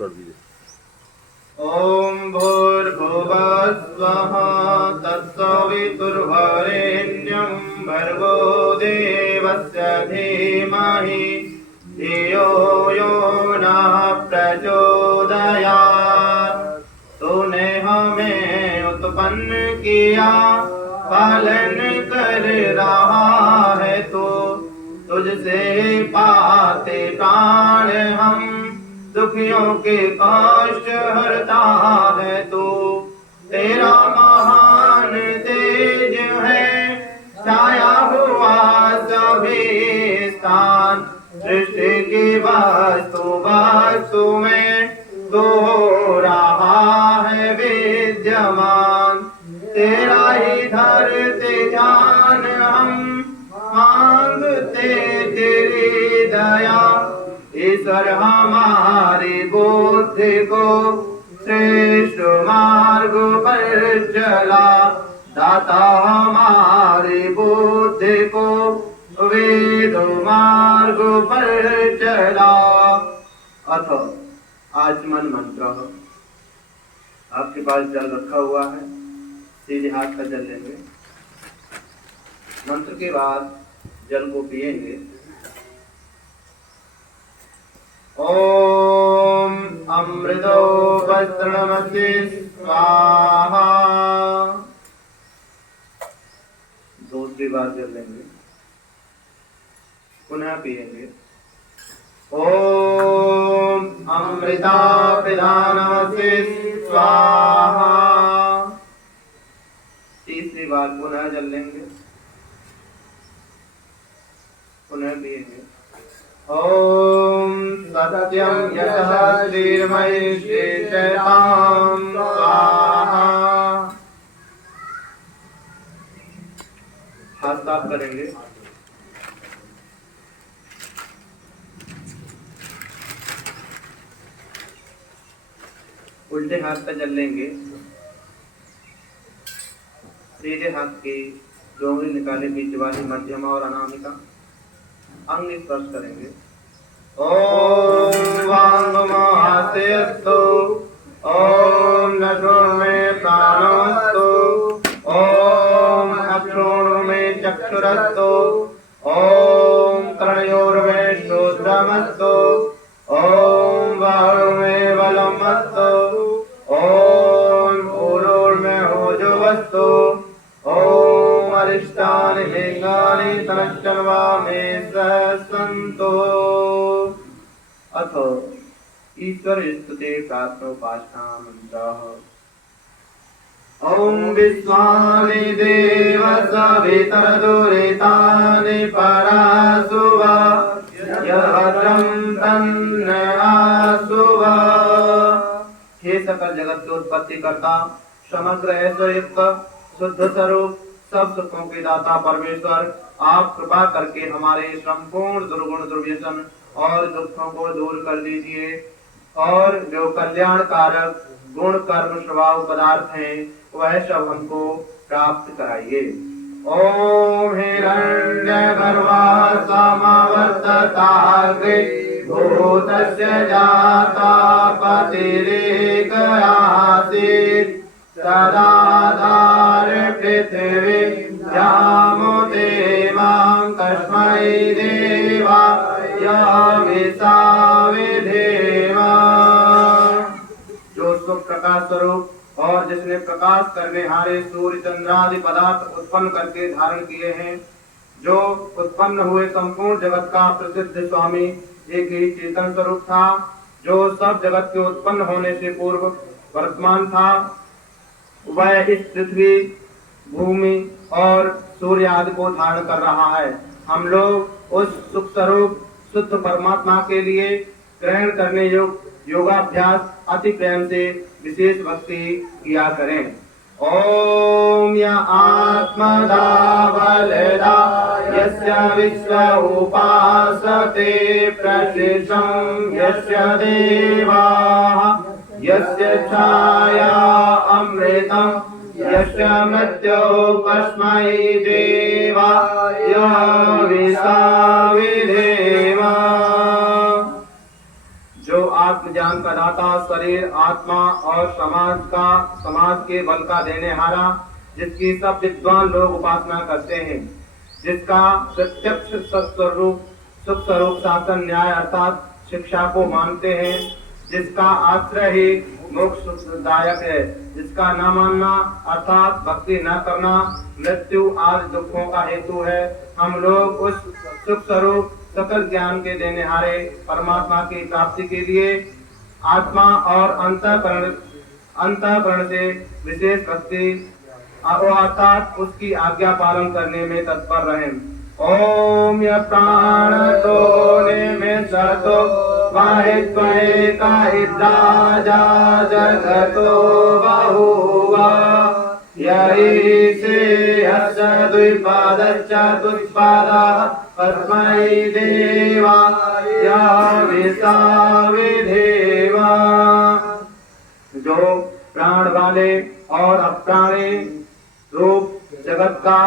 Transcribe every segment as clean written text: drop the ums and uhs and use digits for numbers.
कर दीजिए। ओम भूर्भुवः स्वः तत्सवितुर्वरेण्यं भर्गो देवस्य धीमहि धियो यो नः प्रचोदयात्। तूने हमें उत्पन्न किया, पालन कर रहा है तू, तुझसे पाते प्राण हम, दुखियों के कष्ट हरता है तू। तेरा महान तेज है, छाया हुआ सभी स्थान, सृष्टि की वस्तु में तो हो रहा है विद्यमान। तेरा ही धरते ध्यान हम, मांगते तेरी दया। ईश्वर हमारी बुद्धि को श्रेष्ठ मार्ग पर चला, दाता हमारी बुद्धि को वेद मार्ग पर चला। अथ आचमन मंत्र। आपके पास जल रखा हुआ है, सीधे हाथ का जल लेंगे। मंत्र के बाद जल को पिएंगे। ओम अमृतो वस्त्रमसि स्वाहा। दूसरी बार जल लेंगे, पुनः पिएंगे। ओम अमृता पिधानमसि स्वाहा। तीसरी बार पुनः जल लेंगे, पुनः पिएंगे। ओम सत्यम यशः श्रीर्मयि श्रीशैतां स्वाहा। हाथ साफ करेंगे। उल्टे हाथ का जल लेंगे। सीधे हाथ की डोंगरी निकाले, बीच वाली, मध्यमा और अनामिका अंग स्पर्श करेंगे। ओम वांगमहासेस्तु, ओम नश्वर में प्राणोस्तु, ओम अक्षोण में चक्षुरस्तु, ओम कर्णयोर में श्रोत्रमस्तु, ओम बाहु में बलमस्तु, ओम ऊरोर में ओजोवस्तु, ओम अरिष्टानि लिंगानि तनश्चन्वा में सन्तु। अथो ईश्वर स्तुते प्रार्थनोपासना मंत्रः। ओम विश्वानि देव सवितरदुरितानि परासुवा, यभद्रं तन्नयासुवा। हे सकल जगत के उत्पत्ति करता, समग्र ऐश्वर्युक्त, शुद्ध स्वरूप, सब सुखों के दाता परमेश्वर, आप कृपा करके हमारे संपूर्ण दुर्गुण दुर्व्यसन और दुखों को दूर कर दीजिए, और जो कल्याण कारक गुण कर्म स्वभाव पदार्थ हैं वह सब हमको प्राप्त कराइए। ओम हिरण्यगर्भः समवर्तताग्रे, भूतस्य जाता पतिरेकयासीत्, सदाधार पृथिवी यामो देवां कस्मै देवाय विसाविधेमा। जो सुख प्रकाश स्वरूप और जिसने प्रकाश करने हारे सूर्य चंद्रादि पदार्थ उत्पन्न करके धारण किए हैं, जो उत्पन्न हुए संपूर्ण जगत का प्रसिद्ध स्वामी, एक ही चेतन स्वरूप था, जो सब जगत के उत्पन्न होने से पूर्व वर्तमान था, वह इस पृथ्वी, भूमि और सूर्य आदि को धारण कर रहा है। हम लोग उस सुख स्वरूप शुद्ध परमात्मा के लिए ग्रहण करने योगाभ्यास अति प्रेम से विशेष भक्ति किया करें। ओम या आत्मदा बलदा यस्य विश्व उपासते, प्रशिषं यस्य देवाः, यस्य छाया अमृतं, यस्य मृत्यो कस्मै देवाय विसाविधेम। जो आत्म आत्मज्ञान का दाता, शरीर, आत्मा और समाज के बल का देने हारा, जिसकी सब विद्वान लोग उपासना करते हैं, जिसका प्रत्यक्ष सुख स्वरूप शासन न्याय अर्थात शिक्षा को मानते हैं, जिसका आश्रय ही मोक्षदायक है, जिसका न मानना अर्थात भक्ति न करना मृत्यु आदि दुखों का हेतु है। हम लोग उस सुख स्वरूप सकल ज्ञान के देने हारे परमात्मा की प्राप्ति के लिए आत्मा और अंतःकरण से विशेष भक्ति अर्थात उसकी आज्ञा पालन करने में तत्पर रहें। ओम य प्राण तो निमिषतो वाहित्वैका हिद्राजा जगतो बहुवा यैसे हर्ष द्विपादश्चतुष्पादा तस्मै देवाय विसाविधेवा। जो प्राण वाले और अप्राणी रूप जगत का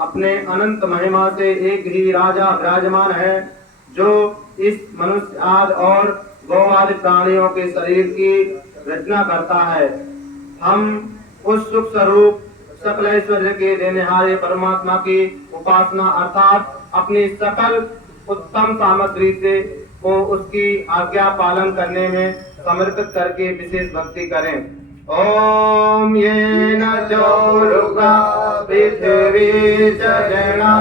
अपने अनंत महिमा से एक ही राजा विराजमान है, जो इस मनुष्य आदि और गौ आदि प्राणियों के शरीर की रचना करता है। हम उस सुख स्वरूप सकल ऐश्वर्य के देनेहारे परमात्मा की उपासना अर्थात अपनी सकल उत्तम सामग्री से को उसकी आज्ञा पालन करने में समर्पित करके विशेष भक्ति करें। ओम येन चौरुका पृथ्वी च जना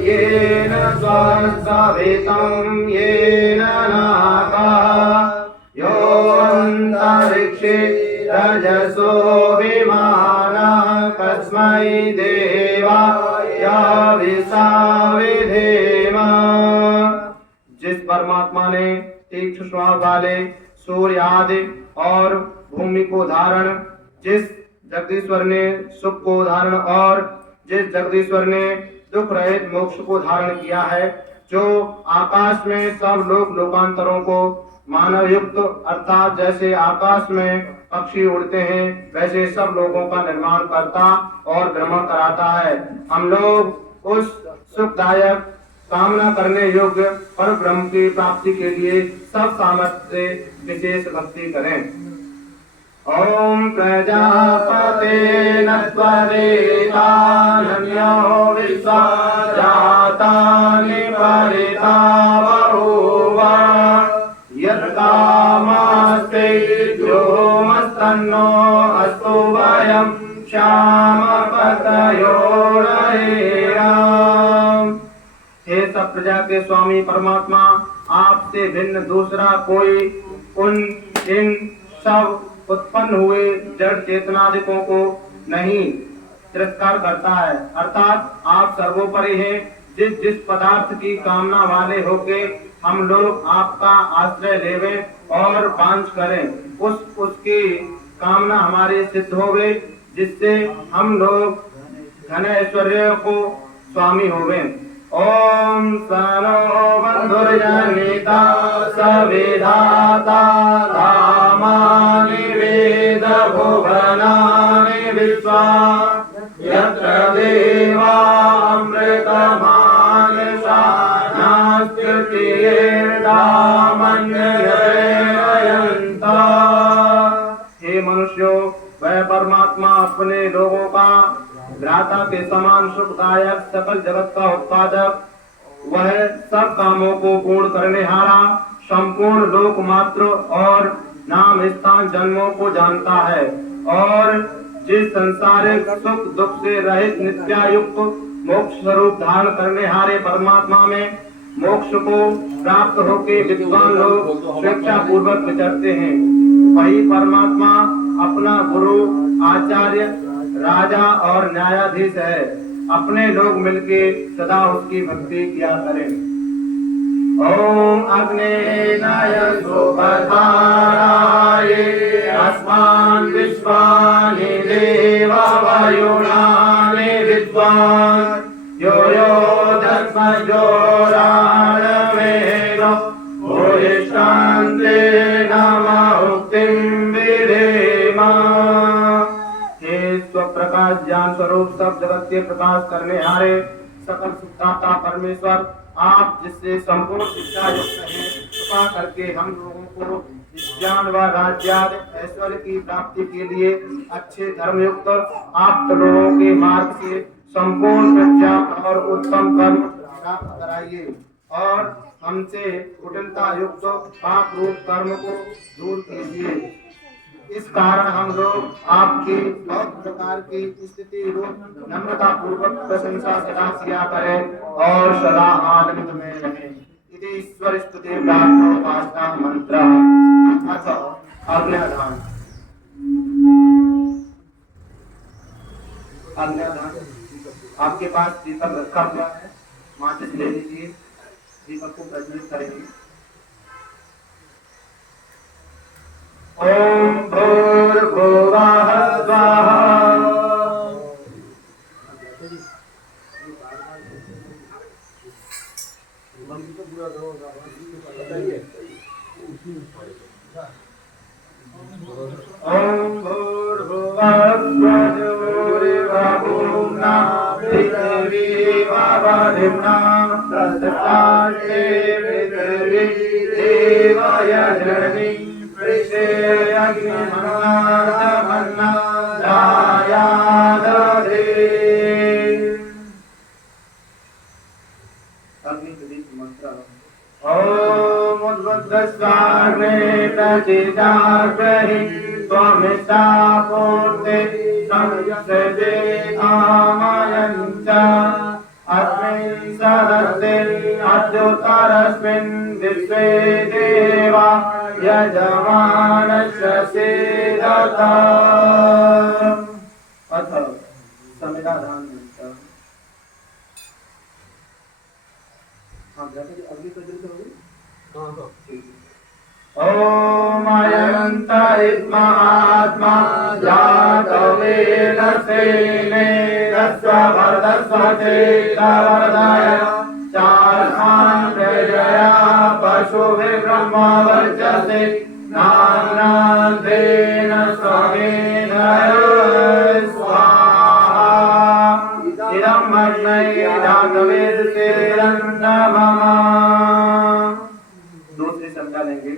येन स्वस्ताभितं येन नाका यो अंतरिक्षे रजसो विमानः तस्मै देवाय विसाविधेम। जिस परमात्मा ने तीक्ष्ण स्वभाव वाले सूर्य आदि और भूमि को धारण, जिस जगदीश्वर ने सुख को धारण और जिस जगदीश्वर ने दुख रहित मोक्ष को धारण किया है, जो आकाश में सब लोकांतरों को मानव युक्त अर्थात जैसे आकाश में पक्षी उड़ते हैं वैसे सब लोगों का निर्माण करता और भ्रमण कराता है। हम लोग उस सुखदायक कामना करने योग्य पर ब्रह्म की प्राप्ति के लिए सब सामर्थ्य से विशेष भक्ति करें। ओम प्रजापते नत्वरेता नन्यो विश्वा जातानि परिता बहुवा यत्कामस्ते व्योमस्तन्नो अस्तु वयं श्यामपतयो रहिराम। हे सब प्रजा के स्वामी परमात्मा, आपसे भिन्न दूसरा कोई इन सब उत्पन्न हुए जड़ चेतनादिकों को नहीं तिरस्कार करता है, अर्थात आप सर्वोपरि हैं। जिस जिस पदार्थ की कामना वाले होके हम लोग आपका आश्रय लेवें और वांछ करें, उसकी कामना हमारे सिद्ध होवे, जिससे हम लोग धन ऐश्वर्य को स्वामी होवें। ओम सनो बंधुर्जनिता सविधाता धामानि वेद भुवनानि विश्वा यत्र देवा अमृतमानसा नास्त्यतीर्थामन्ययन्ता। हे मनुष्यों, वह परमात्मा अपने लोगों का भ्राता के समान सुखदायक सकल जगत का उत्पादक, वह सब कामों को पूर्ण करने हारा, संपूर्ण लोक मात्र और नाम स्थान जन्मों को जानता है, और जिस संसारिक सुख दुख से रहित नित्यायुक्त मोक्ष स्वरूप धारण करने हारे परमात्मा में मोक्ष को प्राप्त होके विद्वान लोग स्वेच्छा पूर्वक विचरते हैं, वही परमात्मा अपना गुरु, आचार्य, राजा और न्यायाधीश है। अपने लोग मिलके सदा उसकी भक्ति किया करें। ओम अग्नेनाय सुपथाराय अस्मान् विश्वानि देवा वायुनानि विद्वान् यो यो दस्मजोराणवेनो भूयिष्ठान्ते नमः उक्तिं विधेमा। स्वप्रकाश ज्ञान स्वरूप सब जगत के प्रकाश करने हारे सकल सुखदाता परमेश्वर, आप जिससे संपूर्ण शिक्षा युक्त हैं, कृपा करके हम लोगों को ज्ञान व राज्यादि ऐश्वर्य की प्राप्ति के लिए अच्छे धर्मयुक्त आप लोगों के मार्ग से संपूर्ण प्रज्ञा और उत्तम कर्म प्राप्त कराइए और हमसे कुटिलता युक्त पाप रूप कर्म को दूर कीजिए। इस कारण हम लोग आपकी बहुत प्रकार की स्थिति रूप नम्रता पूर्वक प्रशंसा सदा किया करें और सदा आनंद में रहें। इति ईश्वर स्तुति प्रार्थना मंत्र अथ आज्ञादान। आज्ञादान आपके पास दीपक रखा हुआ है, माचिस ले लीजिए, दीपक को प्रज्वलित करेंगे। ओम भूर्भुवः स्वाहा। ओम भूर्भुवः स्वजोरिवभूम्ना पृथिवी वावरिम्ना तत्साक्षी पृथिवी देवयजननी ओम उद्बुद्धस्वामे तचिदाग्रहि त्वमिष्टापूर्ते संयस्ते कामयञ्च अस्मिन् सदस्मिन् अद्युतरस्मिन् विश्वे देवा यजमानस्य सेदत। अथ संविधान मंत्र। हाँ अगली प्रज्वलित हो गई। ओम अयंत आत्मा जातवेन सेने दस्वभर्दस्व चेतवर्धय चार्मान् प्रजया पशुभिर्ब्रह्मवर्चसे नानान्तेन स्वामेन स्वाहा। इदं अग्नये धातवेर्षेरन्नमः। दूसरी संज्ञा लेंगे।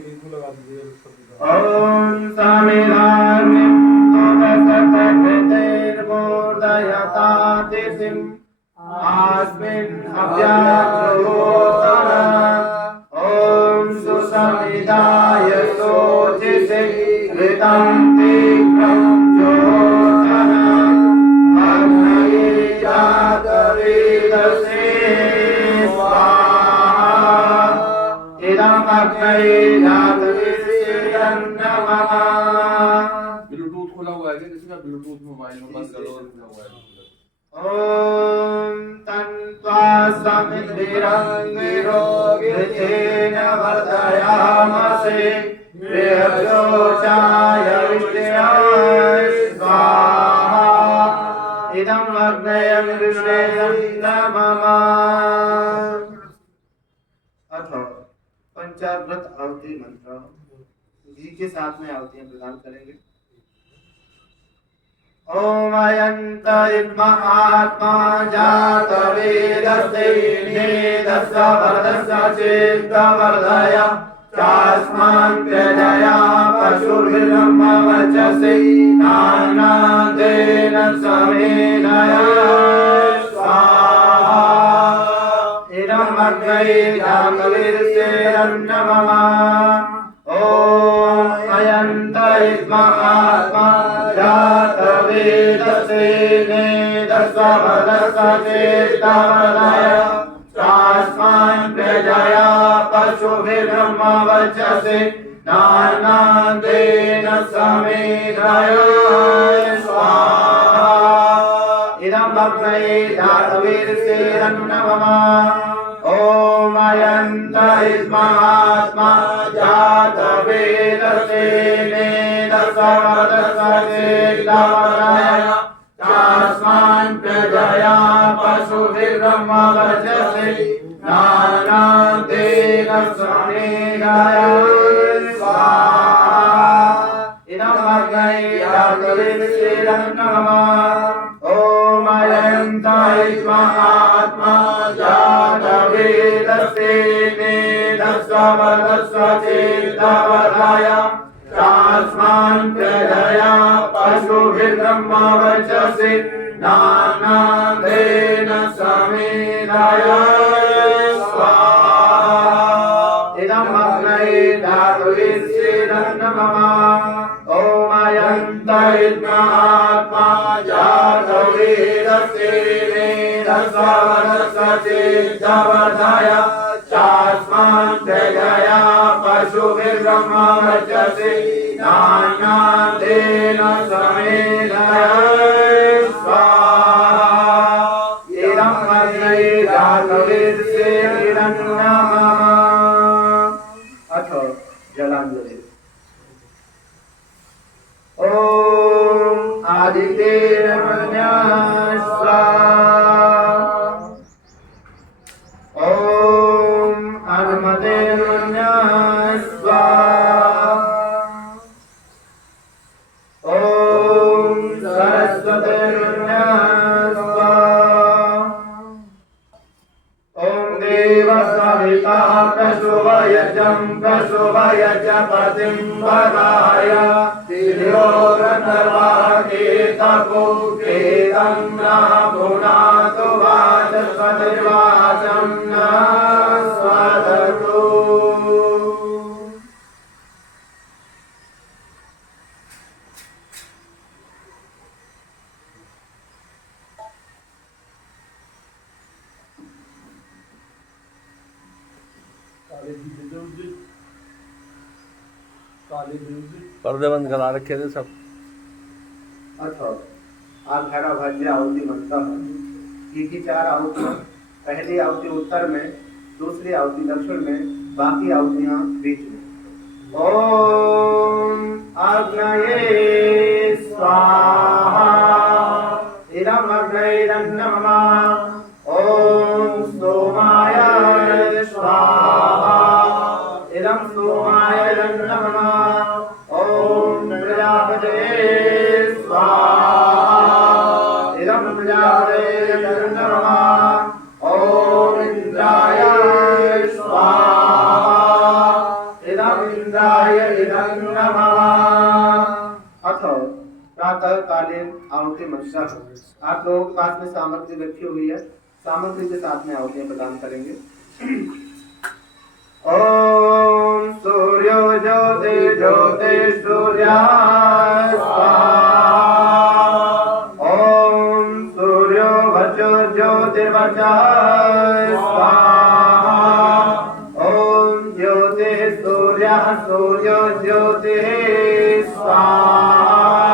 ओम समिधार्मिं तुमसकटेर्मूर्धयतातिसिम् अस्मिन् अभ्यासोत्तम। ओम सुसमिदाय सोचिसे घृतं तीक्ष्णं ज्योतन अग्नये जातवेदसे स्वाहा। इदं अग्नये जातवेदन्नमः। ब्लूटूथ खुला हुआ है क्या? किसी का ब्लूटूथ मोबाइल में बंद करो और खुला हुआ है। ओम तन्त्वा समिद्भिरङ्गिरोगितेन वर्धयामसे बृहद्योचाय विष्णवे स्वाहा। इदं अग्नयं विष्णवेन्दमः। अथ पंचाव्रत आहुति मंत्र। घी के साथ में आहुतियां प्रदान करेंगे। ओम अयंत आत्मा जातवेदस्ते नेदस्वभर्दस्व चेतवर्धय चास्मान् प्रजया पशुभिर्ब्रह्मवर्चसे नानान्तेन समेन स्वाहा। इदं अग्नये जातवेर्षेरन्नमः। ओम अयंत आत्मा जातवेदसे नेदस्वभर्दस्व चेतवर्धय चास्मान् प्रजया पशुभिर्ब्रह्मवर्चसे नानान्तेन समेन स्वाहा। इदं अग्नये जातवेर्षेरन्नमः। ओम अयंत आत्मा जातवेदसे नेदस्वभर्दस्व चेतवर्धय चास्मान् प्रजया पशुभिर्ब्रह्मवर्चसे नानान्तेन समेन स्वाहा। इदं अग्नये जातवेर्षेरन्नमः। ओम अयंत आत्मा जातवेदसे नेदस्वभर्दस्व चेतवर्धय चास्मान् प्रजया पशुभिर्ब्रह्मवर्चसि नानान्तेन समेधाय स्वाहा इदम् अग्नये धातुविच्छेदं नमः ॐ अयन्त इद्मात्मा जातवेदस्य वेदसवनसचेदवधाय चास्मान् प्रजया पशुभिर्ब्रह्मवर्चसि नानान्तेन समेधाय स्वाहा इदम् अग्नये धातुविच्छेदं नमः अथ जलाञ्जलि ॐ आदित्येर्मन्याय स्वाहा ॐ हनुमतेर्मन्याय स्वाहा ॐ सरस्वतीर्मन्याय स्वाहा ॐ देवसविता प्रसुवयज पतिं वराय तिर्योगनर्वाकेतपो केतं न पुनातु वाचस्पतिर्वाचं न स्वदतु पर्दे बंद करा रखे थे सब। अथवा आप भैरव भज्य आहुति मंत्र की चार आहुति, पहली आहुति उत्तर में, दूसरी आहुति दक्षिण में, बाकी आहुतियां बीच में। ओम अग्नये स्वाहा इदम् अग्नये नमः ओम सोमाय स्वाहा इदं सोमाय नमः ओम प्रजापतये स्वाहा इदं प्रजापतये नमः ओम इंद्राय स्वाहा इदं इंद्राय नमः अथ प्रातःकालीन आहुति मंत्र। आप लोगों के पास में सामग्री रखी हुई है, सामग्री के साथ में आहुतियां प्रदान करेंगे। ओम सूर्यो ज्योति ज्योति सूर्याय स्वाहा ओम सूर्यो वचो ज्योतिर्वचाय स्वाहा ओम ज्योति सूर्यः सूर्यो ज्योतिः स्वाहा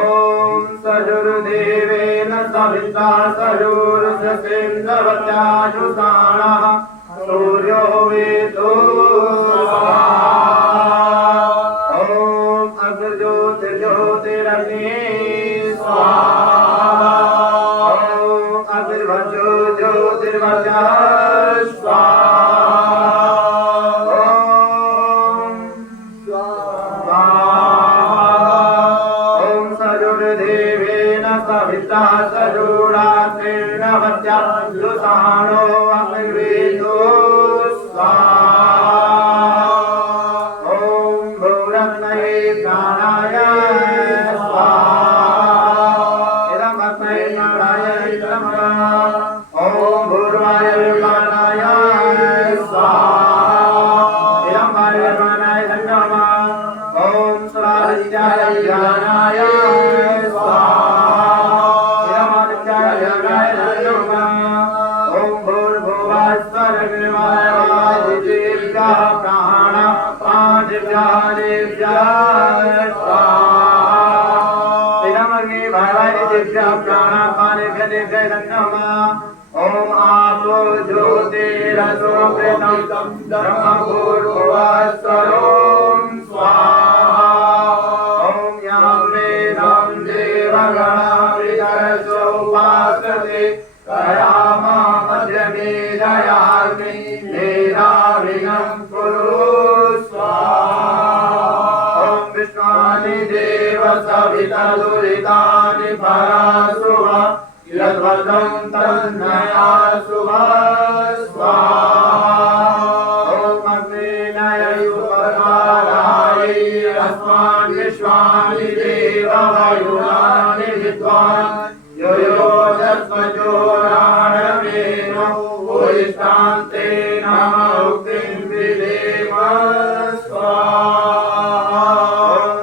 ओम सजुर्देवेन सविता सजुर्ससेन्द्रवचाजुषाणः सूर्यो वेदो स्वाहा ओम अग्रज्योतिर्ज्योतिरग्निः स्वाहा ओम अग्रवचो ज्योतिर्वचः स्वाहा ओम स्वाहा ओम सजुर्देवेन सविता सजुरात्रिर्नवत्याजुषाणो अग्निवेदो ओम आपो ज्योतिरसोमृतं ब्रह्मभूर्भुवस्सरों स्वाहा ओम यामेनं देवगणाभिदर्शोपासते कयामा मध्यमे दयाग्नि मेधाविनं कुरु स्वाहा ओम विश्वानि देव सविता दुरितानि परासुवा यद्वदं तन्नया शुभा स्वाहा ओम अग्नेय युपकाराय अस्मा इमान् विश्वानि देववायुनानि विद्वान् यो यो तस्मजोराणमेनो भूयिष्ठान्ते नामुक्तिं विदेम स्वाहा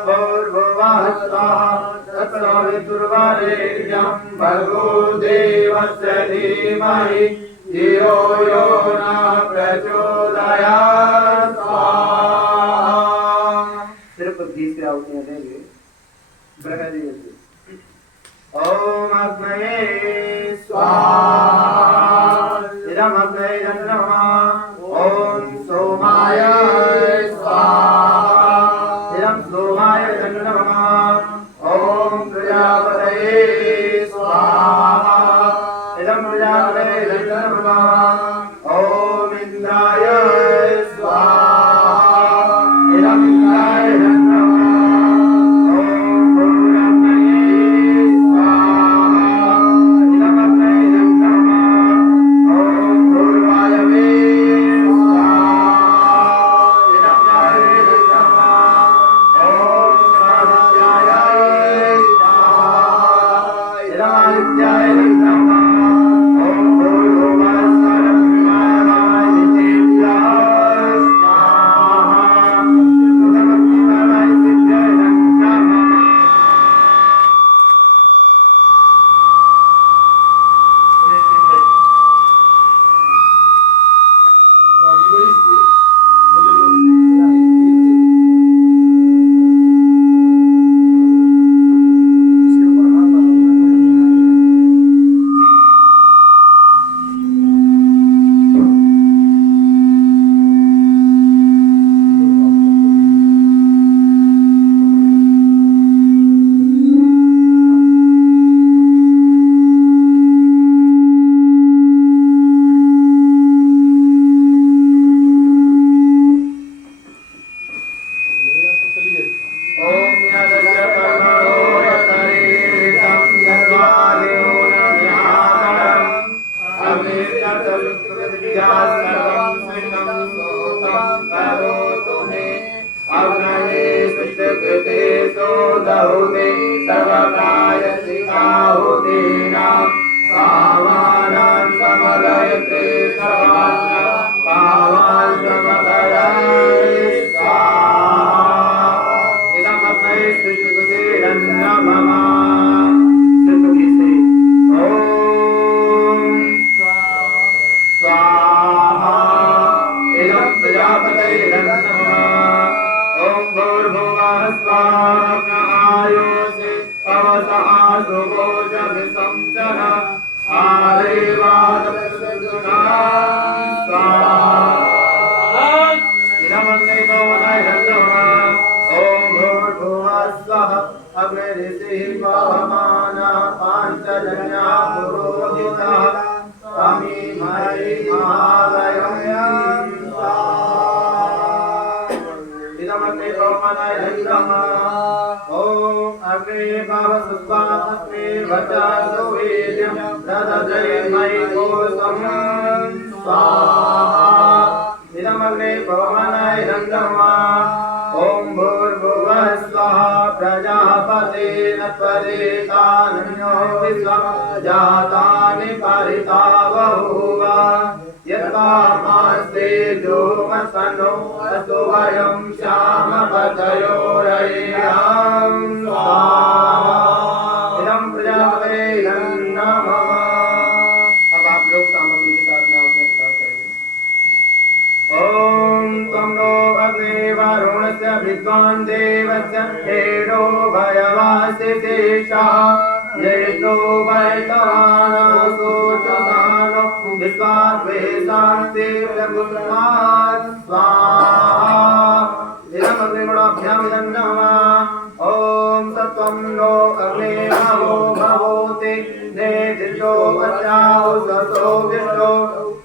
भूर्भुवः स्वाहा तत्सवितुर्वरेण्यं भर्गो देवस्य धीमहि धियो यो न प्रचोदयात् स्वाहा। सिर्फ घी से आहुतियां देंगे बृहदि से। ओम अग्नये स्वाहा इदम् अग्नये नमः। ओम सोमाय स्वाहा इदम् सोमाय नमः। ओम प्रजापतये स्वाहा इदम् प्रजापतये नमः। ओम इंद्राय स्वाहा इदम् इंद्राय नमः। ओम भूरमये स्वाहा इदम् अग्नये नमः। ओम भूर्वायवे स्वाहा इदम् वायवे नमः। ओम स्वादित्याय स्वाहा इदम् आदित्याय नमः। ओम भूर्भुवः स्वः नित्येभ्यः स्वाहा इदम् अग्निमय सिद्धाय नमः। राजी भाई मुझे लो इसके ऊपर हाथ लगाना ओम यदस्य कर्मणो यतरेतं यद्वारेणो न विहारम् अमृततलुत्विद्या सर्वं स्मृतं सोतं करोतु मे। अग्नये सुष्टुकृते सोदहुते सर्वकायसिकाहुतीनां कामानां समदयते सर्वान् पावान् समदयाय स्वाहा इदम् अग्नये सुष्टुकृते नमः। सुष्टुकृते से ओम स्वाहा इदम् प्रजापतये नमः। ओम भूर्भुवः स्वः आयोसे पवसः सुभोजभिसंसर आदेवादप्रसुना स्वाहा इदम् अग्नये पवनाय नमः। ओम भूर्भुवः स्वः अग्निरिषिः पवमानः पाञ्चजन्या पुरोहितः तमीमहि महालयं स्वाहा इदम् अग्नये पवनाय नमः। ओम अग्ने भवस्वास्मे वचसो वेद्यं ददते मयि कोसं स्वाहा इदम् अग्नये पवनाय नमः। ओम भूर्भुवः स्वः प्रजापतेन त्वरेतान्यो विश्वं जातानि परिता बभूव यत्कामास्ते जोमसनो अस्तु वयं श्यामपतयोरयेयं स्वाहा इदं प्रजापतये नमः। अब आप लोग सामग्री के साथ में अपने बचाव करेंगे। ओम त्वं नो अग्ने वरुणस्य विद्वान् देवस्य हेडो भयवासितेषः येतो वैतवानो सोचसानो विश्वाद्वेषान्ते प्रभुस्मात् स्वाहा इदम् अग्निगुणाभ्याम् इदं नमः। ओम सत्वं नो अग्ने भवो भवोति नेदिशो अचाओ सतो विष्णो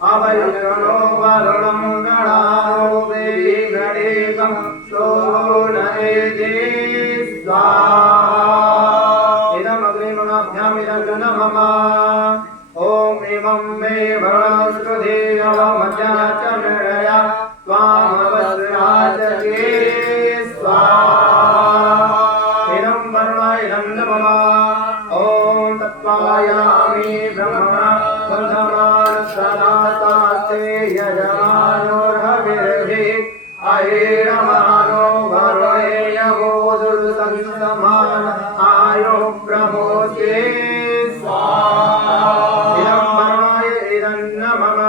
अवैषणो वरुणं गणानो वेहि गणेकं शोभो नयेति स्वाहा इदम् अग्निगुणाभ्याम् इदं नमः। ओम इमं मे वरुणस्कृधेयवमद्या च निर्णया त्वामवस्राजके स्वाहा समान आयो प्रमोदे स्वाहा इदं वरुणाय इदं नमः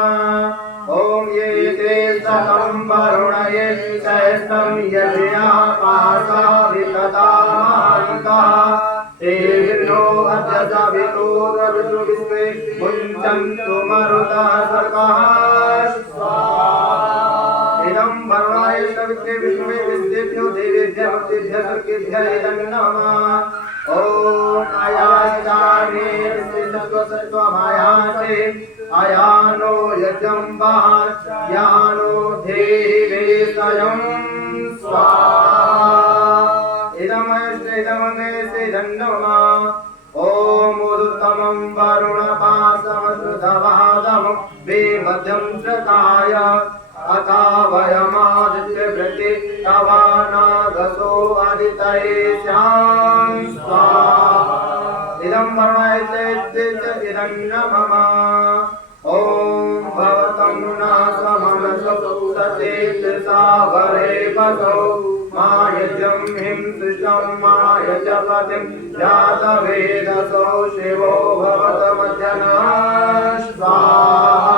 ओम ये ते सतं वरुणये सहस्रं यज्ञा पासा विततामान्ता तेर्नो अद्यजावितो रविषु विश्वे मुञ्चन्तु मरुतः सर्वः इदं वरुणाय सवित्रे विष्णुवे विद्येभ्यो देवेभ्यः भक्तेभ्यः सर्वेभ्यः इदं नमः ओम आयाचार्ये सत्त्वमायासे आयानो यजम्बः यानो देवे स्वयं स्वाहा इदमस्ते नमः ओम उत्तमं वरुणपासमश्रुतवादं वेमध्यं श्रताय अथा वयमादित्यवृत्ति तवानागसो आदितये स्यां स्वाहा इदं वरुणाय इदं नमः ओम भवतं न समनसो सचेत सावरे पसो मायजं हिं सृष्टं मायजपतिं जातवेदसो शिवो भवतमध्यनः स्वाहा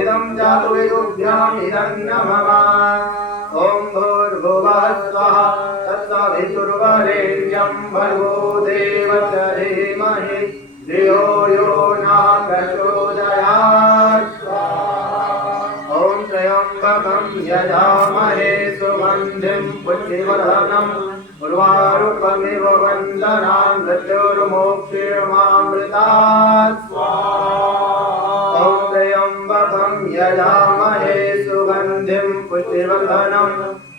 इदं जातवेदोभ्याम् इदं नमः ओम भूर्भुवः स्वः तत्सवितुर्वरेण्यं भर्गो देवस्य धीमहि धियो यो न प्रचोदयात् ओम त्र्यंबकं यजामहे सुगन्धिं पुष्टिवर्धनम् उर्वारुकमिव वन्दनां मृत्युर्मोक्षीयमामृतात् ओम त्र्यंबकं यजामहे सुगन्धिं पुष्टिवर्धनम्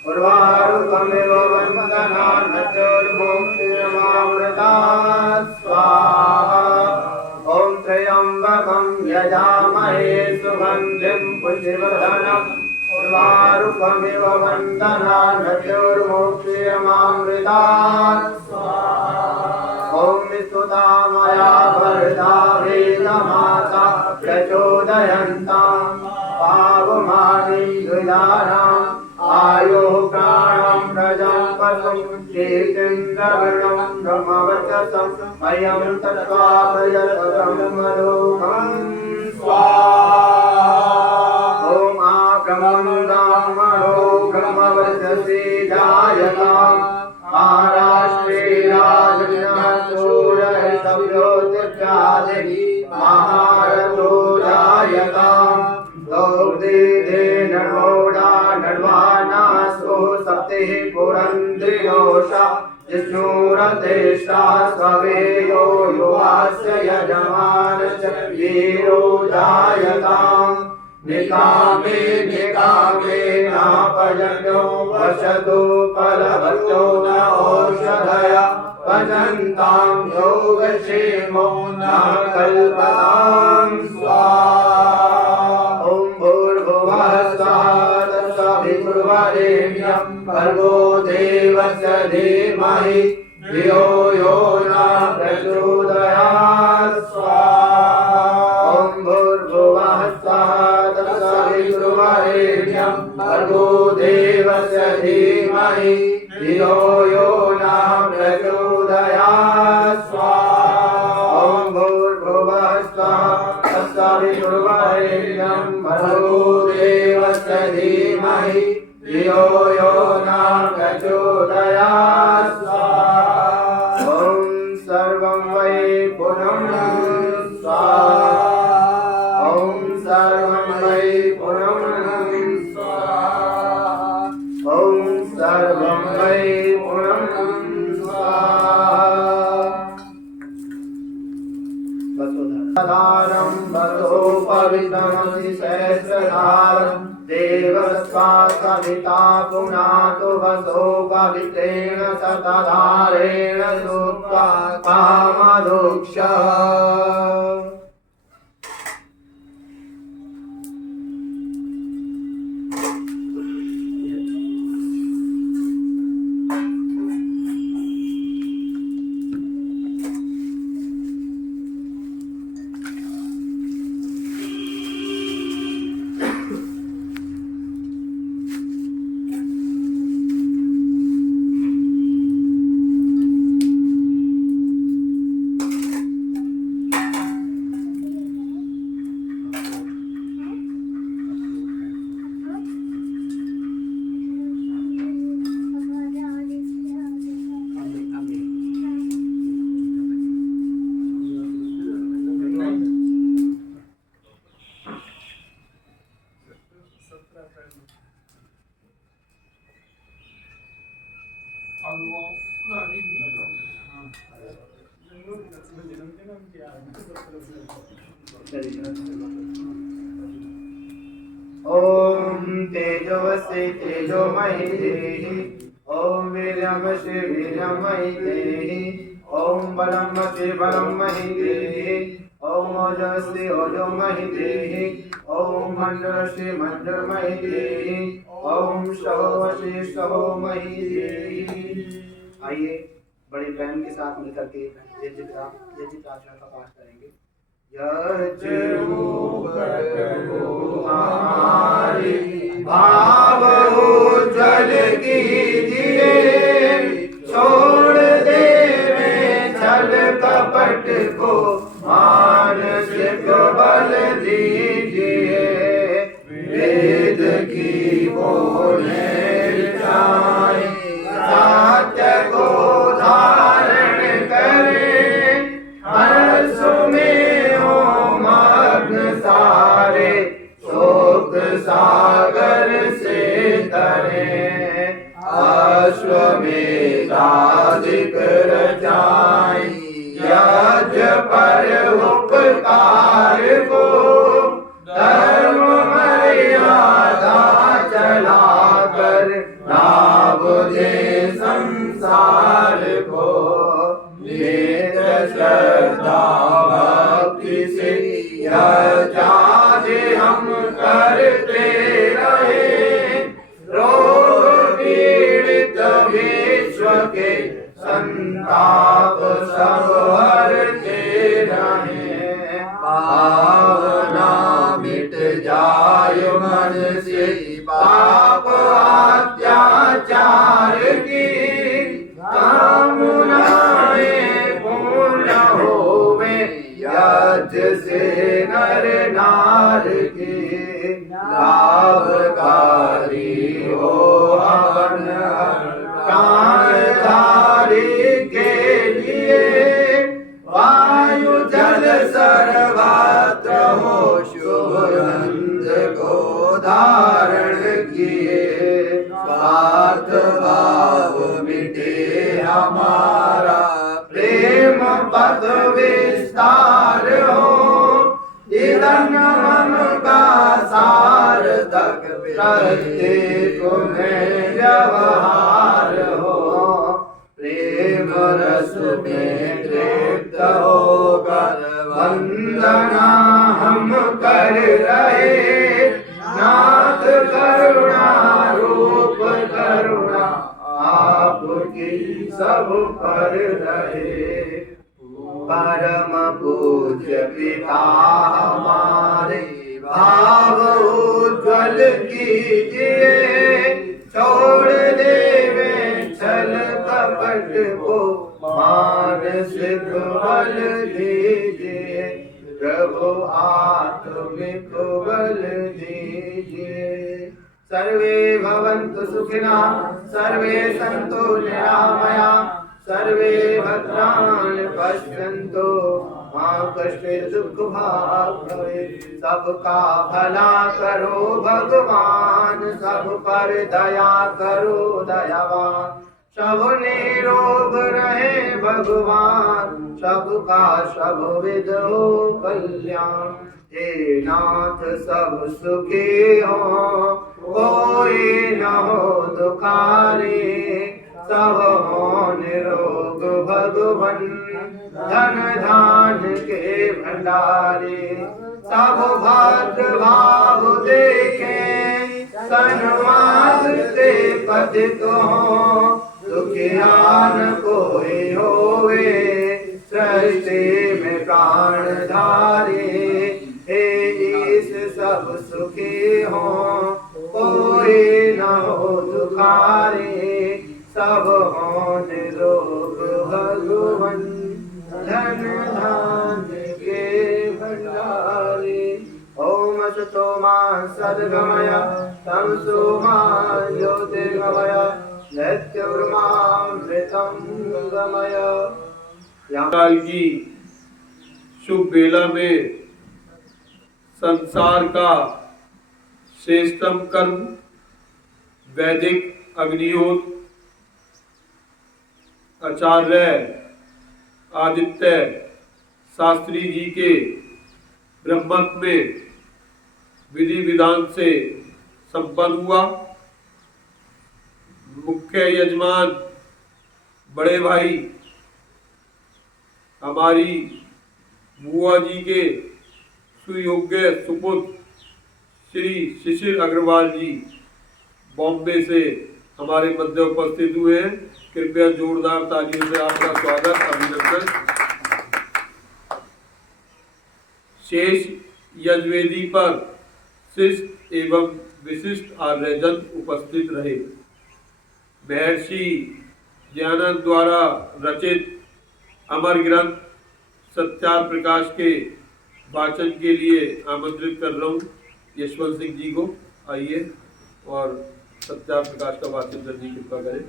उर्वारुकमिव वन्दनां मृत्युर्मोक्षीयमामृतात् स्वाहा ओम त्र्यंबकं यजामहे सुगन्धिं पुष्टिवर्धनम् उर्वारुकमिव वन्दनां मृत्युर्मोक्षीयमामृतात् स्वाहा ओम स्तुता मया भरता वेदमाता प्रचोदयन्तां पावमानि दुदानाम् आयो प्राणं प्रजं पशुं चेतिं द्रविणं ब्रह्मवर्चसं अयं तत्त्वा प्रयततं मधुमं स्वाहा ओम आब्रह्मणो ब्रह्मवर्चसे जायताम् महाराष्ट्रे राजन्यः सूरः सव्योतिप्यादि महारथो जायताम् दोग्धेन नोडा नड्वानासो सप्तिः पुरन्द्रियोषा जिष्णुरतेष्टा स्ववेयो युवास्य यजमानश्च वीरो जायताम् निकामे निकामे नापजन्यो वशतो फलवतो न औषधय भजन्तां योगक्षेमो न कल्पतां स्वाहा ओम भूर्भुवः स्वः तत्सवितुर्वरेण्यं भर्गो देवस्य धीमहि धियो यो न प्रचोदयात् स्वाहा ओम भूर्भुवः स्वः तत्सवितुर्वरेण्यं भर्गो देवस्य धीमहि धियो यो न प्रचोदयात् स्वाहा ओम भूर्भुवः स्वः तत्सवितुर्वरेण्यं भर्गो देवस्य धीमहि धियो यो न प्रचोदयात् स्वाहा ओम सर्वं वै पुनं स्वाहा ओम सर्वं वै पुनं स्वाहा ओम सर्वं वै पुनं स्वाहा वसुधारं वसोपवितमसि सहस्रधारं देवस्वा सविता पुनातु वसोपवित्रेण शतधारेण सुत्वा कामदोक्ष ओम तेजोवसे तेजोमयि देहि, ओम वीर्यवसे वीर्यमयि देहि, ओम बलमसे बलमयि देहि, ओम ओजस्वी ओजोमयि देहि, ओम मंडलस्य मंडलमयि देहि, ओम सहोवसे सहोमयि देहि। आइए बड़े प्रेम के साथ मिलकर के यज्ञाचरण का पाठ करेंगे। हमारी भाव उज्ज्वल कीजिए, छोड़ देवे छल कपट को, मानसिक बल दीजिए, वेद की बोले जाए, सत्य को धारण करें, हर्ष में हो मग्न सारे, शोक सागर से तरें, अश्वमेधाधिक रचाएं, यज्ञ पर उपकार को, धर्म मर्यादा चलाकर, लाभ दे संसार को, नेत्र श्रद्धा भक्ति से यज्ञ हम करते रहे, रोग पीड़ित विश्व के संताप सब हरते रहे, भावना मिट जाय मन से, पाप अत्याचार की कामनाएं पूर्ण होवे, यज्ञ से नर नार की लाभकारी हो हवन, प्राणधारी के लिए वायु जल सर्वत्र हो, शुभ गंध को धारण किए, स्वार्थ भाव मिटे हमारा, प्रेम पद विस्तार हो, निधन मन का सार्थक, प्रत्येक में व्यवहार हो, प्रेम रस में तृप्त होकर, वंदना हम कर रहे, नाथ करुणा रूप करुणा आपकी सब पर रहे, परम पूज्य पिता हमारे, भाव उज्ज्वल कीजिए, छोड़ देवे छल कपट को, मानसिक बल दीजिए, प्रभु आत्मिक बल दीजिए। सर्वे भवन्तु सुखिनः, सर्वे सन्तु निरामयाः, सर्वे भद्राणि पश्यन्तु, मा कश्चित् दुःख भाग् भवेत्। सबका भला करो भगवान, सब पर दया करो दयावान, सब निरोग रहे भगवान, सबका सब विध हो कल्याण। हे नाथ सब सुखी हो, कोई न हो दुखारी, सब हो निरोग भगवन, धन धान के भंडारी, सब भद्र भाव देखे, सन्मार्ग से पथित हो, दुखियान कोई होवे, सृष्टि में प्राण धारी, हे ईश सब सुखी हो, कोई न हो दुखारी, सब हो निरोग भगवन, धन धान के भंडारी। ओम असतो मा सद्गमय, तमसो मा ज्योतिर्गमय, मृतम गमय। काल की शुभ बेला में संसार का श्रेष्ठतम कर्म वैदिक अग्निहोत्र आचार्य आदित्य शास्त्री जी के ब्रह्मत्व में विधि विधान से संपन्न हुआ। मुख्य यजमान बड़े भाई हमारी बुआ जी के सुयोग्य सुपुत्र श्री शिशिर अग्रवाल जी बॉम्बे से हमारे मध्य उपस्थित हुए हैं। कृपया जोरदार तालियों से आपका स्वागत अभिनंदन। शेष यजवेदी पर शिष्ट एवं विशिष्ट आर्यजन उपस्थित रहे। महर्षि ज्ञानंद द्वारा रचित अमर ग्रंथ सत्यार्थ प्रकाश के वाचन के लिए आमंत्रित कर रहा हूँ यशवंत सिंह जी को। आइए और सत्यार्थ प्रकाश का वाचन करने की कृपा करें।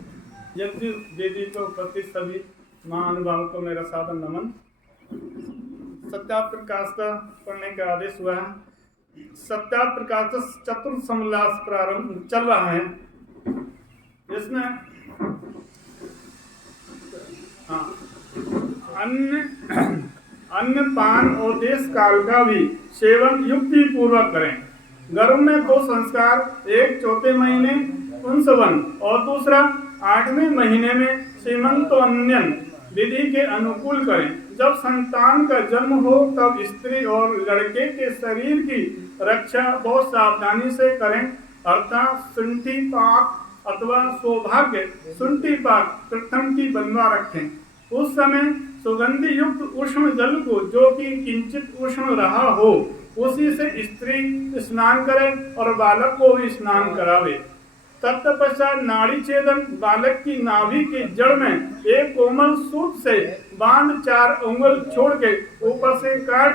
यज्ञवेदी पर उपस्थित सभी महानुभावों को मेरा सादर नमन। सत्यार्थ प्रकाश का पढ़ने का आदेश हुआ है। सत्यार्थ प्रकाश का चतुर्थ समोल्लास प्रारंभ चल रहा है। इसमें अन्न पान और देश काल का भी सेवन युक्ति पूर्वक करें। गर्भ में 2 संस्कार, एक 4वें महीने पुंसवन और दूसरा 8वें महीने में सीमंतोन्नयन विधि के अनुकूल करें। जब संतान का जन्म हो तब स्त्री और लड़के के शरीर की रक्षा बहुत सावधानी से करें, अर्थात सुंठी पाक अथवा सौभाग्य सुंठी पाक प्रथम की बनवा रखें। उस समय सुगंधि युक्त उष्ण जल को, जो कि किंचित उष्ण रहा हो, उसी से स्त्री स्नान करे और बालक को भी स्नान करावे। तत्पश्चात नाड़ी छेदन, बालक की नाभि के जड़ में एक कोमल सूत से बांध 4 उंगल छोड़ के ऊपर से काट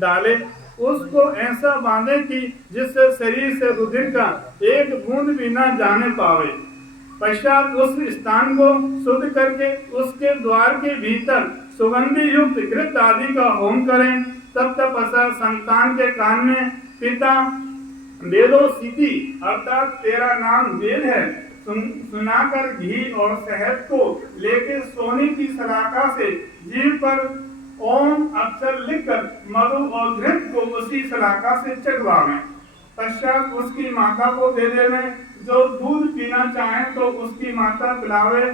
डाले। उसको ऐसा बांधे कि जिससे शरीर से रुधिर का एक बूंद भी न जाने पावे। पश्चात उस स्थान को शुद्ध करके उसके द्वार के भीतर सुगंधि युक्त घृत आदि का होम करें। तत्पश्चात संतान के कान में पिता वेदोसिति अर्थात तेरा नाम वेद है सुनाकर घी और शहद को लेकर सोने की सलाखा से जीभ पर ओम अक्षर लिखकर मधु और घृत को उसी सलाखा से चढ़वावें। पश्चात उसकी माता को दे देवे। जो दूध पीना चाहे तो उसकी माता पिलावे।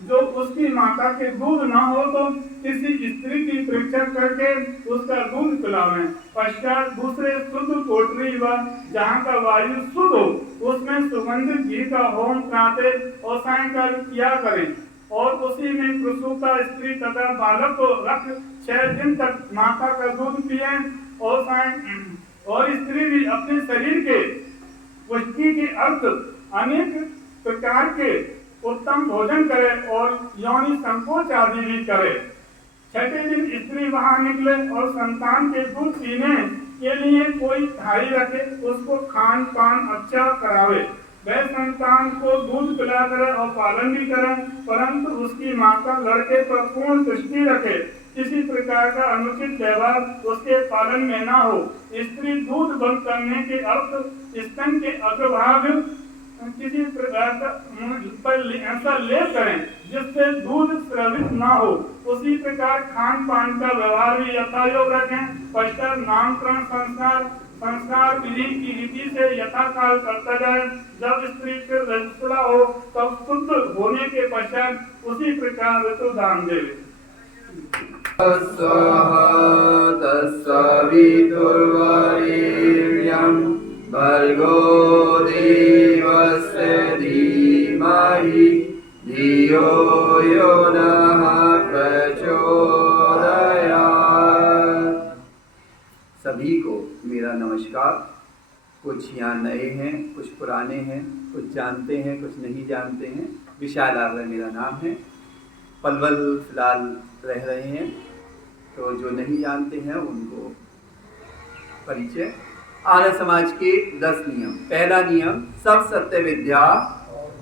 जो उसकी माता के दूध न हो तो किसी स्त्री की परीक्षा करके उसका दूध पिलावें। पश्चात दूसरे शुद्ध कोठरी व जहाँ का वायु शुद्ध हो उसमें सुगंधित घी का होम प्रातः और सायंकाल किया करें और उसी में प्रसूता स्त्री तथा बालक को रख 6 दिन तक माता का दूध पिए और स्त्री भी अपने शरीर के पुष्टि के अर्थ अनेक प्रकार के उत्तम भोजन करे और यौनी संकोच आदि भी करे। 6ठे दिन स्त्री वहां निकले और संतान के दूध पीने के लिए कोई थाली रखे, उसको खान पान अच्छा करावे। वह संतान को दूध पिला करे और पालन भी करे, परंतु उसकी माता लड़के पर पूर्ण दृष्टि रखे। किसी प्रकार का अनुचित व्यवहार उसके पालन में न हो। स्त्री दूध बंद करने के अर्थ स्तन के अग्रभाग किसी प्रकार का पर ऐसा लेप करें जिससे दूध स्रवित न हो। उसी प्रकार खान पान का व्यवहार भी यथायोग रखें। पश्चात नामकरण संस्कार विधि की रीति से यथाकाल करता जाए। जब स्त्री फिर रजस्वला हो तब शुद्ध होने के पश्चात उसी प्रकार ऋतुदान देवे। भर्गो देवस्य धीमहि धियो यो नः प्रचोदयात्। सभी को मेरा नमस्कार। कुछ यहाँ नए हैं, कुछ पुराने हैं, कुछ जानते हैं, कुछ नहीं जानते हैं। विशाल आर्य मेरा नाम है। पलवल फिलहाल रह रहे हैं, तो जो नहीं जानते हैं उनको परिचय। आर्य समाज के 10 नियम। पहला नियम, सब सत्य विद्या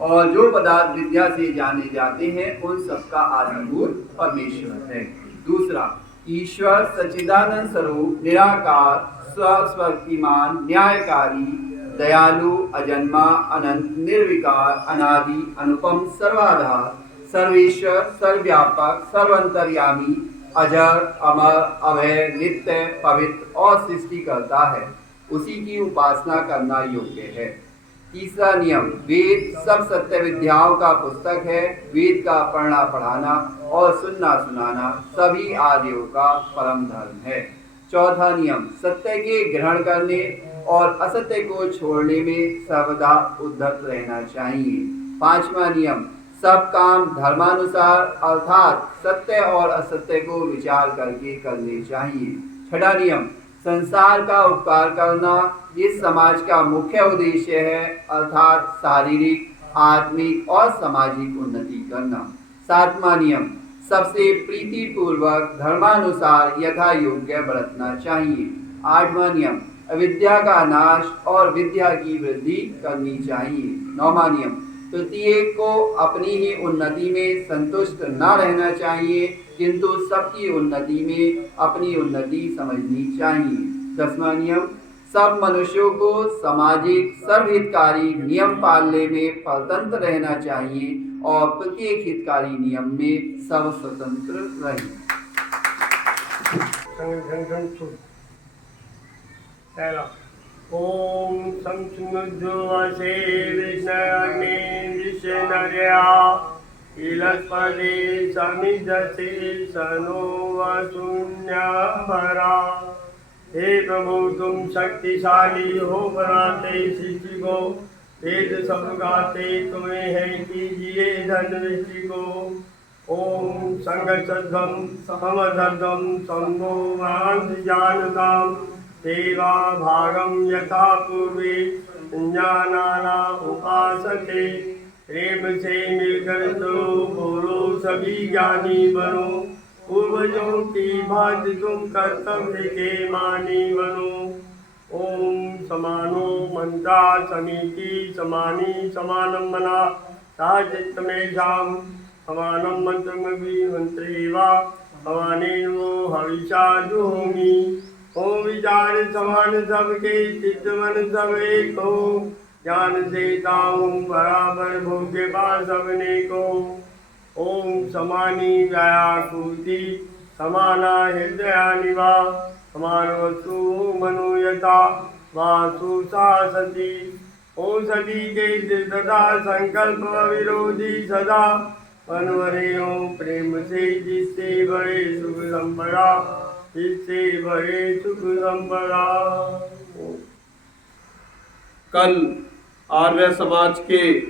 और जो पदार्थ विद्या से जाने जाते हैं उन सबका आधारभूत परमेश्वर है। दूसरा, ईश्वर सच्चिदानंद स्वरूप निराकार स्वस्वकीमान न्यायकारी दयालु अजन्मा अनंत निर्विकार अनादि अनुपम सर्वाधार सर्वेश्वर सर्वव्यापक सर्वंतर्यामी अजर अमर अभय नित्य पवित्र और सृष्टि करता है, उसी की उपासना करना योग्य है। तीसरा नियम, वेद सब सत्य विद्याओं का पुस्तक है। वेद का पढ़ना पढ़ाना और सुनना सुनाना सभी आर्यों का परम धर्म है। चौथा नियम, सत्य के ग्रहण करने और असत्य को छोड़ने में सर्वदा उद्धत रहना चाहिए। पांचवा नियम, सब काम धर्मानुसार अर्थात सत्य और असत्य को विचार करके करने चाहिए। छठा नियम, संसार का उपकार करना इस समाज का मुख्य उद्देश्य है, अर्थात शारीरिक, आत्मिक और सामाजिक उन्नति करना। सातवां नियम, सबसे प्रीति पूर्वक धर्मानुसार यथा योग्य बरतना चाहिए। आठवां नियम, अविद्या का नाश और विद्या की वृद्धि करनी चाहिए। नौवां नियम, प्रत्येक को अपनी ही उन्नति में संतुष्ट न रहना चाहिए, किंतु सबकी उन्नति में अपनी उन्नति समझनी चाहिए। 10वां नियम, सब मनुष्यों को सामाजिक सर्वहितकारी नियम पालने में स्वतंत्र रहना चाहिए और प्रत्येक हितकारी नियम में सब स्वतंत्र रहे। ओम संसुमुद्वासे विष्णुर्ने विष्णुर्या इलस्पदे समिदसे सनो वशून्यभरा। हे प्रभु, तुम शक्तिशाली हो, बनाते सृष्टि को, वेद सब गाते तुम्हें है, कीजिए धन वृष्टि को। ओम संगच्छध्वं समधर्धं शंभो महान्तिजानताम् देवा भागम यथा पूर्वे ज्ञानाना उपासते। प्रेम से मिलकर चलो, बोलो सभी ज्ञानी बनो, पूर्वजों की बात तुम कर्तव्य के मानी बनो। ओम समानो मंत्रा समीति समानी समानम मना साचित में जाम समानम मंत्रमभि मंत्री वा भवानी वो हविषा जुहोमी। ओम विचार समान सबके चित्त मन सब एक हो, ज्ञान देता हूँ बराबर भोग्य पा सबने को। ओम समानी व्याकुति समाना हृदया निवा समान वस्तु मनु यथा वासु सा सती। ओम सती के सदा संकल्प विरोधी सदा मनवरे ओम प्रेम से जिससे बड़े सुख संपदा, जिससे बड़े सुख संपदा। कल आर्य समाज के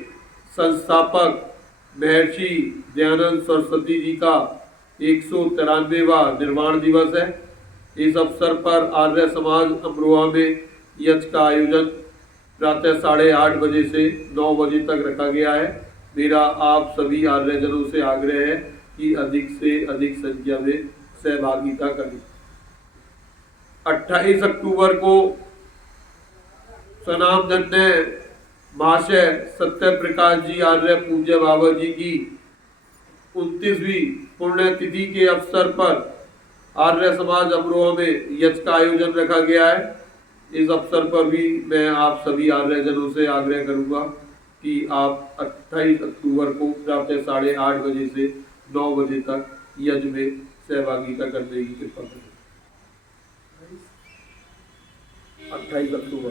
संस्थापक महर्षि दयानंद सरस्वती जी का 193वां निर्वाण दिवस है। इस अवसर पर आर्य समाज अमरोहा में यज्ञ का आयोजन प्रातः 8:30 बजे से 9 बजे तक रखा गया है। मेरा आप सभी आर्यजनों से आग्रह है कि अधिक से अधिक संख्या में सहभागिता करें। 28 अक्टूबर को स्वनामधन्य महाशय सत्य प्रकाश जी आर्य पूज्य बाबा जी की 29वीं पुण्यतिथि के अवसर पर आर्य समाज अमरोहा में यज्ञ का आयोजन रखा गया है। इस अवसर पर भी मैं आप सभी आर्यजनों से आग्रह करूंगा कि आप 28 अक्टूबर को प्रातः 8:30 बजे से 9 बजे तक यज्ञ में सहभागिता करने की कृपा करें। 28 अक्टूबर।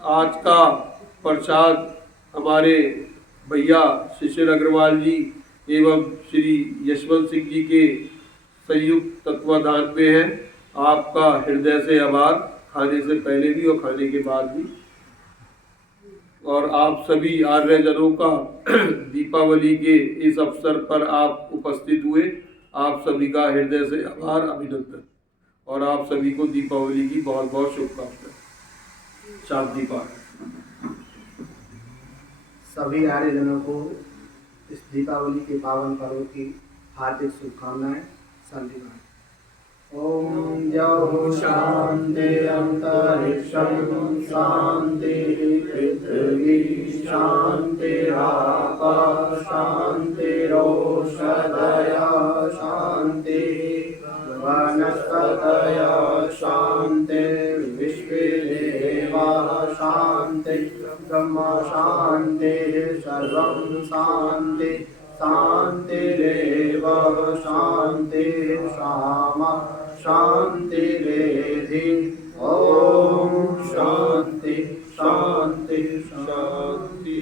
आज का प्रसाद हमारे भैया शिशिर अग्रवाल जी एवं श्री यशवंत सिंह जी के संयुक्त तत्वाधान में है। आपका हृदय से आभार, खाने से पहले भी और खाने के बाद भी। और आप सभी आर्यजनों का दीपावली के इस अवसर पर आप उपस्थित हुए, आप सभी का हृदय से आभार, अभिनंदन। और आप सभी को दीपावली की बहुत बहुत शुभकामनाएं। शांति पाठ। सभी आर्यजनों को इस दीपावली के पावन पर्व की हार्दिक शुभकामनाएं। शांति पाठ। ओम जौ शांति अंतरिक्षं शांति पृथ्वी शांतिरापः शांतिरोषधयः शांति वनस्पतयः शांतिर्विश्वे देवाः शांति ब्रह्म शांति सर्वं शांति शान्तिरेव शान्तिर्सामा शान्तिरेधि ॐ शान्ति शान्ति शान्ति।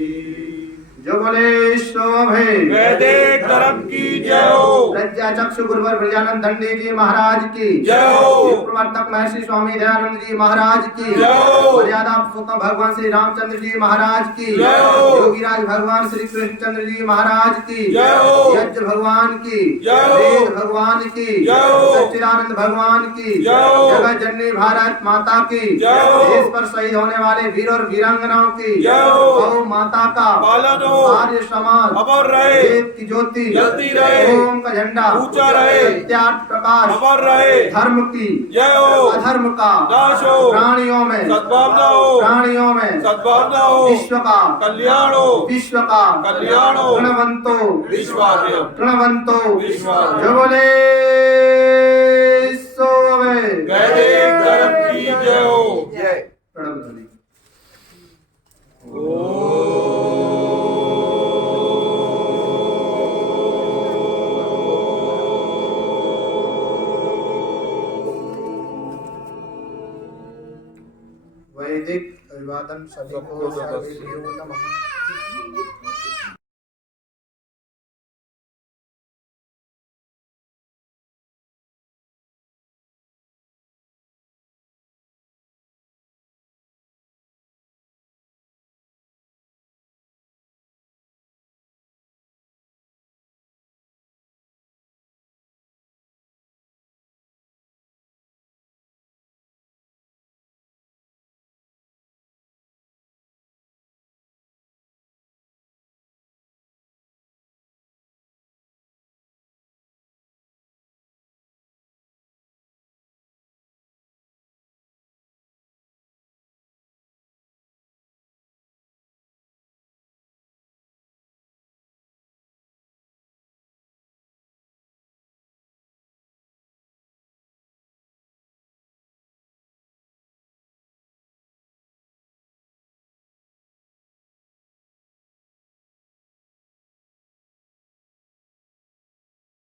जो बोले शोभे वैदिक धर्म की जय हो। प्रज्ञा चक्षु गुरुवर ब्रजानंद दंडी जी महाराज की जय हो। प्रवर्तक महर्षि स्वामी दयानंद जी महाराज की जय हो। मर्यादा पुरुषोत्तम भगवान श्री रामचंद्र जी महाराज की जय हो। योगीराज भगवान श्री कृष्णचंद्र जी महाराज की जय हो। यज्ञ भगवान की जय हो। वेद भगवान की जय हो। सच्चिदानंद भगवान की जय हो। जगत जननी भारत माता की जय हो। देश पर शहीद होने वाले वीर और वीरांगनाओं की जय हो। गौ माता का पालन हो। आर्य समाज अमर रहे। देव की ज्योति जलती रहे। ओम का झंडा ऊंचा रहे। सत्यार्थ प्रकाश अमर रहे। धर्म की जय हो। अधर्म का नाश हो। प्राणियों में सद्भावना हो। प्राणियों में सद्भावना हो। विश्व का कल्याण हो। विश्व का कल्याण हो। गणवंतो विश्वार्य। गणवंतो विश्वार्य। जो बोले सोवे वैदिक धर्म की जय हो। जय। प्रणव ध्वनि। वैदिक अभिवादन सभी को सर्वदेव नमः।